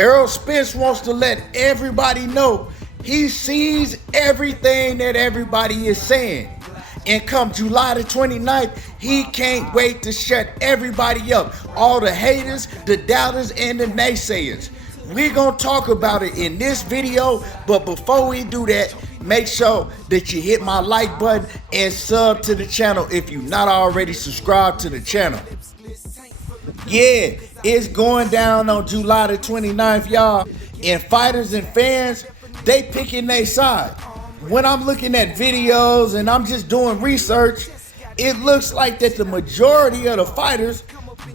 Errol Spence wants to let everybody know he sees everything that everybody is saying. And come July the 29th, he can't wait to shut everybody up. All the haters, the doubters, and the naysayers. We're going to talk about it in this video, but before we do that, make sure that you hit my like button and sub to the channel if you're not already subscribed to the channel. Yeah, it's going down on July the 29th, y'all. And fighters and fans, they picking their side. When I'm looking at videos and I'm just doing research, it looks like that the majority of the fighters,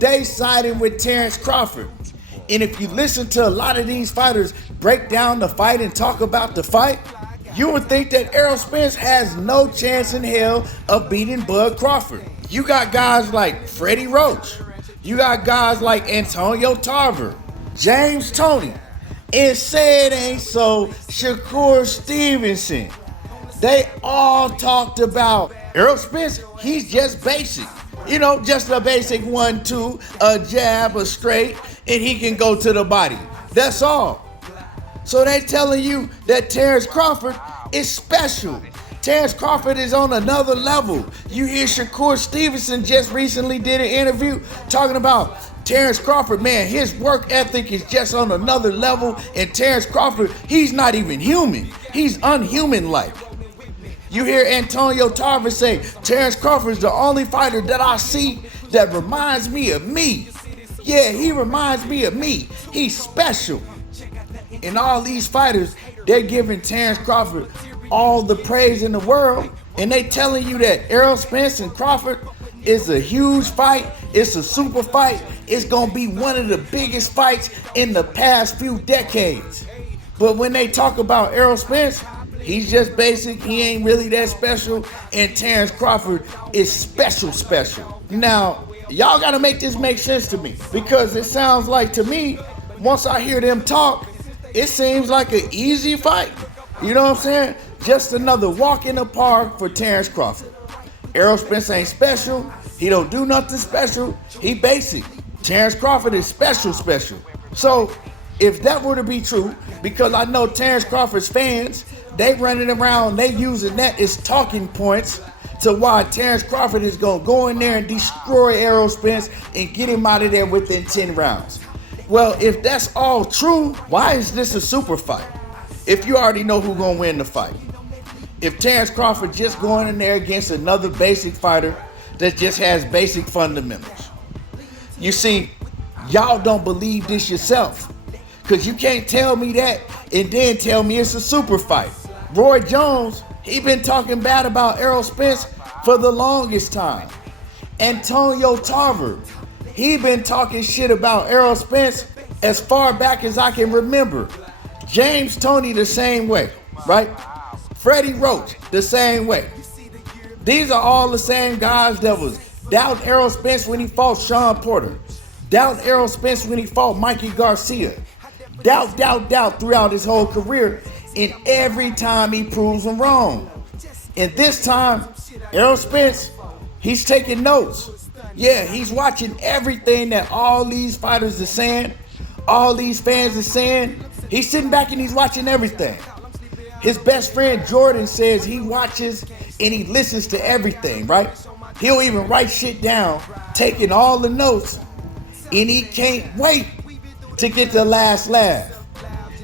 they siding with Terence Crawford. And if you listen to a lot of these fighters break down the fight and talk about the fight, you would think that Errol Spence has no chance in hell of beating Bud Crawford. You got guys like Freddie Roach. You got guys like Antonio Tarver, James Toney, and Say It Ain't So, Shakur Stevenson. They all talked about Errol Spence. He's just basic. You know, just a basic 1-2, a jab, a straight, and he can go to the body. That's all. So they telling you that Terence Crawford is special. Terence Crawford is on another level. You hear Shakur Stevenson just recently did an interview talking about Terence Crawford, man, his work ethic is just on another level. And Terence Crawford, he's not even human. He's unhuman-like. You hear Antonio Tarver say, Terence Crawford is the only fighter that I see that reminds me of me. Yeah, he reminds me of me. He's special. And all these fighters, they're giving Terence Crawford all the praise in the world. And they telling you that Errol Spence and Crawford is a huge fight. It's a super fight. It's going to be one of the biggest fights in the past few decades. But when they talk about Errol Spence, he's just basic. He ain't really that special. And Terence Crawford is special. Now, y'all got to make this make sense to me, because it sounds like to me, once I hear them talk, it seems like an easy fight. You know what I'm saying? Just another walk in the park for Terence Crawford. Errol Spence ain't special. He don't do nothing special. He basic. Terence Crawford is special. So if that were to be true, because I know Terence Crawford's fans, they running around, they using that as talking points to why Terence Crawford is going to go in there and destroy Errol Spence and get him out of there within 10 rounds. Well, if that's all true, why is this a super fight? If you already know who's going to win the fight. If Terence Crawford just going in there against another basic fighter that just has basic fundamentals. You see, y'all don't believe this yourself, because you can't tell me that and then tell me it's a super fight. Roy Jones, he been talking bad about Errol Spence for the longest time. Antonio Tarver, he been talking shit about Errol Spence as far back as I can remember. James Toney the same way, right? Freddie Roach the same way. These are all the same guys that was doubting Errol Spence when he fought Sean Porter. Doubt Errol Spence when he fought Mikey Garcia. Doubt throughout his whole career. And every time he proves them wrong. And this time, Errol Spence, he's taking notes. Yeah, he's watching everything that all these fighters are saying, all these fans are saying. He's sitting back and he's watching everything. His best friend Jordan says he watches and he listens to everything, right? He'll even write shit down, taking all the notes, and he can't wait to get the last laugh.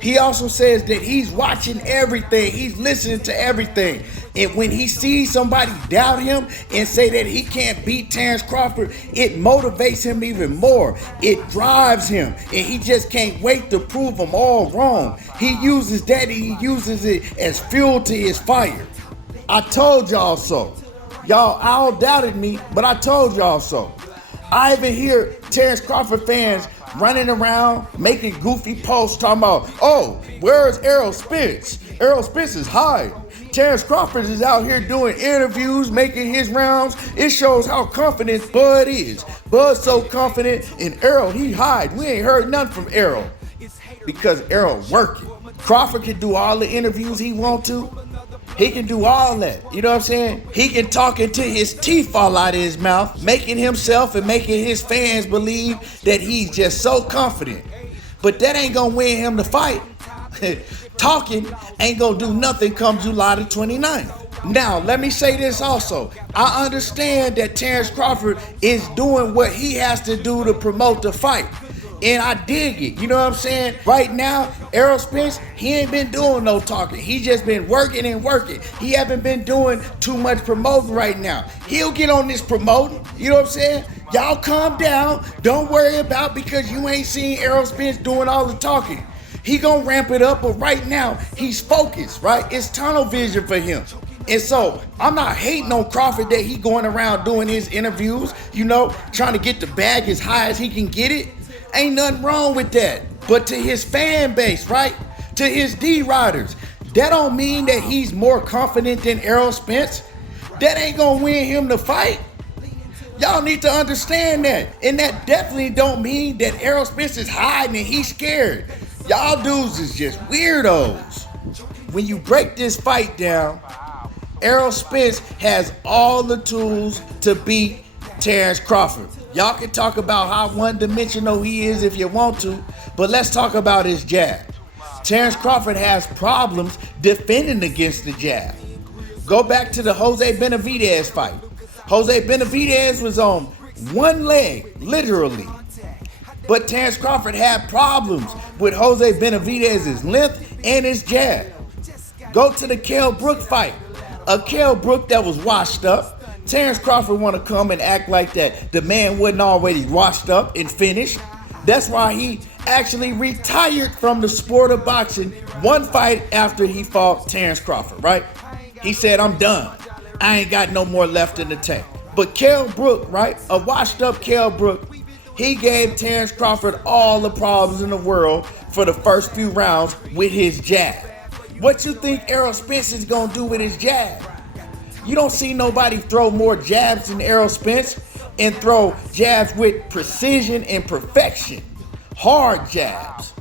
He also says that he's watching everything. He's listening to everything. And when he sees somebody doubt him and say that he can't beat Terence Crawford, it motivates him even more. It drives him. And he just can't wait to prove them all wrong. He uses that and he uses it as fuel to his fire. I told y'all so. Y'all all doubted me, but I told y'all so. I even hear Terence Crawford fans running around making goofy posts talking about, oh, where's Errol Spence? Errol Spence is hiding. Terence Crawford is out here doing interviews, making his rounds. It shows how confident Bud is. Bud's so confident, and Errol, he hide. We ain't heard nothing from Errol because Errol working. Crawford can do all the interviews he want to. He can do all that. You know what I'm saying? He can talk until his teeth fall out of his mouth, making himself and making his fans believe that he's just so confident. But that ain't gonna win him the fight. Talking ain't gonna do nothing come July the 29th. Now, let me say this also. I understand that Terence Crawford is doing what he has to do to promote the fight. And I dig it. You know what I'm saying? Right now, Errol Spence, he ain't been doing no talking. He just been working and working. He haven't been doing too much promoting right now. He'll get on this promoting. You know what I'm saying? Y'all calm down. Don't worry about because you ain't seen Errol Spence doing all the talking. He gonna ramp it up, but right now, he's focused, right? It's tunnel vision for him. And so, I'm not hating on Crawford that he going around doing his interviews, you know, trying to get the bag as high as he can get it. Ain't nothing wrong with that. But to his fan base, right? To his D-riders, that don't mean that he's more confident than Errol Spence. That ain't gonna win him the fight. Y'all need to understand that. And that definitely don't mean that Errol Spence is hiding and he's scared. Y'all dudes is just weirdos. When you break this fight down, Errol Spence has all the tools to beat Terence Crawford. Y'all can talk about how one-dimensional he is if you want to, but let's talk about his jab. Terence Crawford has problems defending against the jab. Go back to the Jose Benavidez fight. Jose Benavidez was on one leg, literally. But Terence Crawford had problems with Jose Benavidez's length and his jab. Go to the Kell Brook fight. A Kell Brook that was washed up. Terence Crawford want to come and act like that the man wasn't already washed up and finished. That's why he actually retired from the sport of boxing one fight after he fought Terence Crawford, right? He said, I'm done. I ain't got no more left in the tank. But Kell Brook, right? A washed up Kell Brook, he gave Terence Crawford all the problems in the world for the first few rounds with his jab. What you think Errol Spence is gonna do with his jab? You don't see nobody throw more jabs than Errol Spence and throw jabs with precision and perfection. Hard jabs.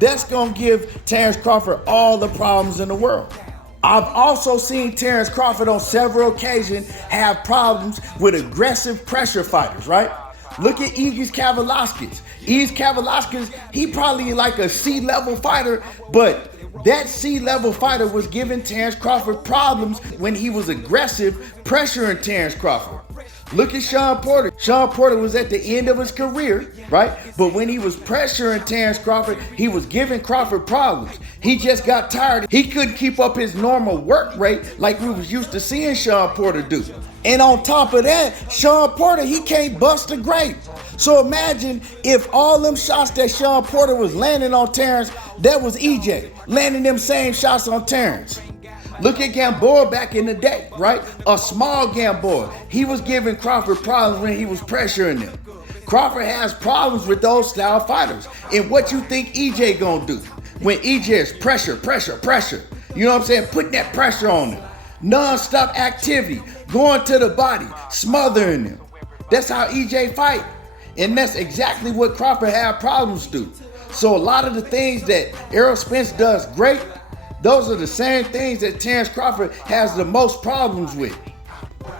That's gonna give Terence Crawford all the problems in the world. I've also seen Terence Crawford on several occasions have problems with aggressive pressure fighters, right? Look at Igis Kavalauskas. Igis Kavalauskas, he probably like a C-level fighter, but that C-level fighter was giving Terence Crawford problems when he was aggressive, pressuring Terence Crawford. Look at Sean Porter. Sean Porter was at the end of his career, right? But when he was pressuring Terence Crawford, he was giving Crawford problems. He just got tired. He couldn't keep up his normal work rate like we was used to seeing Sean Porter do. And on top of that, Sean Porter, he can't bust a grape. So imagine if all them shots that Sean Porter was landing on Terence, that was EJ, landing them same shots on Terence. Look at Gamboa back in the day, right? A small Gamboa. He was giving Crawford problems when he was pressuring them. Crawford has problems with those style fighters. And what you think EJ gonna do? When EJ is pressure, you know what I'm saying? Putting that pressure on him. Non-stop activity, going to the body, smothering them. That's how EJ fight. And that's exactly what Crawford had problems do. So a lot of the things that Errol Spence does great, those are the same things that Terence Crawford has the most problems with.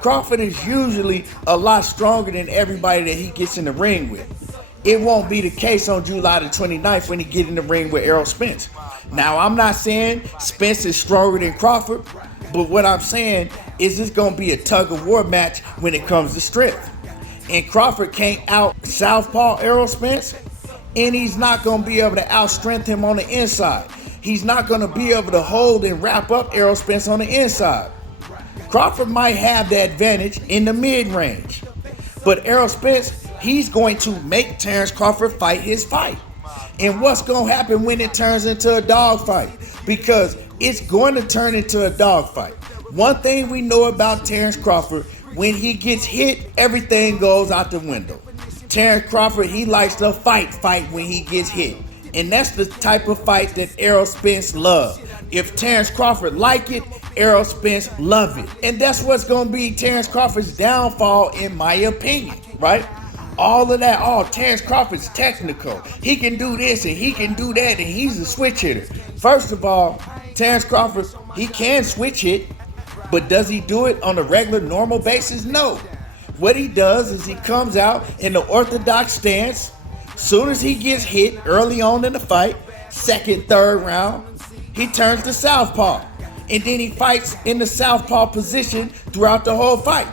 Crawford is usually a lot stronger than everybody that he gets in the ring with. It won't be the case on July the 29th when he get in the ring with Errol Spence. Now, I'm not saying Spence is stronger than Crawford, but what I'm saying is it's going to be a tug of war match when it comes to strength. And Crawford can't out southpaw Errol Spence, and he's not going to be able to out-strength him on the inside. He's not going to be able to hold and wrap up Errol Spence on the inside. Crawford might have the advantage in the mid-range, but Errol Spence, he's going to make Terence Crawford fight his fight. And what's going to happen when it turns into a dogfight? Because it's going to turn into a dogfight. One thing we know about Terence Crawford, when he gets hit, everything goes out the window. Terence Crawford, he likes to fight when he gets hit. And that's the type of fight that Errol Spence loves. If Terence Crawford like it, Errol Spence love it. And that's what's going to be Terence Crawford's downfall, in my opinion, right? All of that, Terence Crawford's technical. He can do this and he can do that, and he's a switch hitter. First of all, Terence Crawford, he can switch hit, but does he do it on a regular, normal basis? No. What he does is he comes out in the orthodox stance, Soon as he gets hit early on in the fight, second, third round, he turns to southpaw. And then he fights in the southpaw position throughout the whole fight.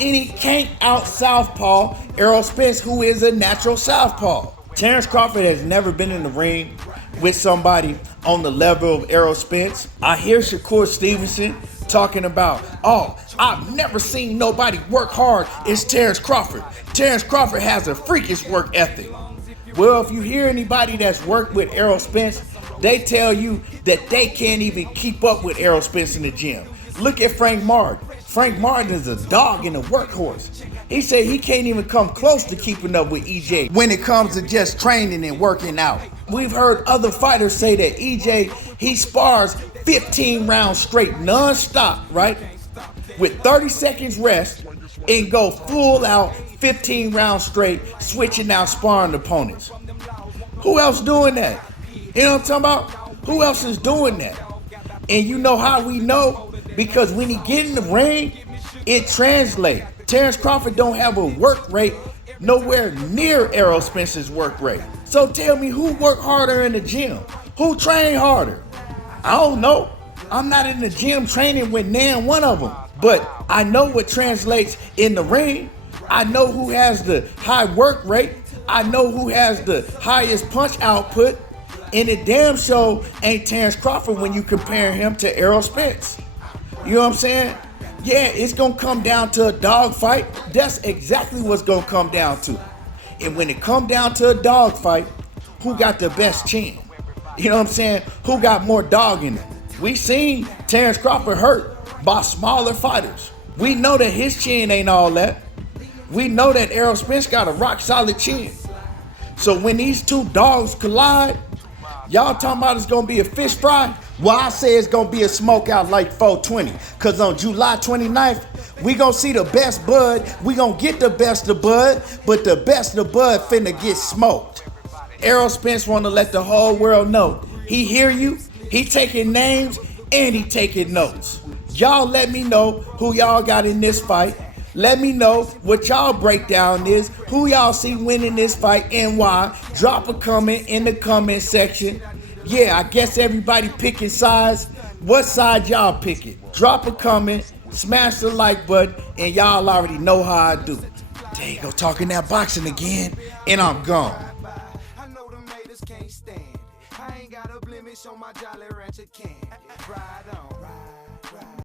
And he can't out southpaw Errol Spence, who is a natural southpaw. Terence Crawford has never been in the ring with somebody on the level of Errol Spence. I hear Shakur Stevenson talking about, oh, I've never seen nobody work hard as Terence Crawford. Terence Crawford has a freakish work ethic. Well, if you hear anybody that's worked with Errol Spence, they tell you that they can't even keep up with Errol Spence in the gym. Look at Frank Martin. Frank Martin is a dog and a workhorse. He said he can't even come close to keeping up with EJ when it comes to just training and working out. We've heard other fighters say that EJ, he spars 15 rounds straight, non-stop, right? With 30 seconds rest and go full out 15 rounds straight, switching out sparring opponents. Who else doing that? You know what I'm talking about? Who else is doing that? And you know how we know? Because when he get in the ring, it translates. Terence Crawford don't have a work rate nowhere near Errol Spence's work rate. So tell me, who work harder in the gym? Who train harder? I don't know. I'm not in the gym training with nan one of them. But I know what translates in the ring. I know who has the high work rate. I know who has the highest punch output. And it damn sure ain't Terence Crawford when you compare him to Errol Spence. You know what I'm saying? Yeah, it's going to come down to a dog fight. That's exactly what's going to come down to. And when it come down to a dog fight, who got the best chin? You know what I'm saying? Who got more dog in it? We seen Terence Crawford hurt by smaller fighters. We know that his chin ain't all that. We know that Errol Spence got a rock solid chin. So when these two dogs collide, y'all talking about it's gonna be a fish fry? Well, I say it's gonna be a smokeout like 420. Cause on July 29th, we gonna see the best Bud. We gonna get the best of Bud, but the best of Bud finna get smoked. Errol Spence wanna let the whole world know he hear you, he taking names, and he taking notes. Y'all let me know who y'all got in this fight. Let me know what y'all breakdown is, who y'all see winning this fight and why. Drop a comment in the comment section. Yeah, I guess everybody picking sides. What side y'all picking? Drop a comment, smash the like button, and y'all already know how I do. There you go, talking that boxing again, and I'm gone. I know the haters can't stand it. I ain't got a blemish on my Jolly Rancher can. Ride on.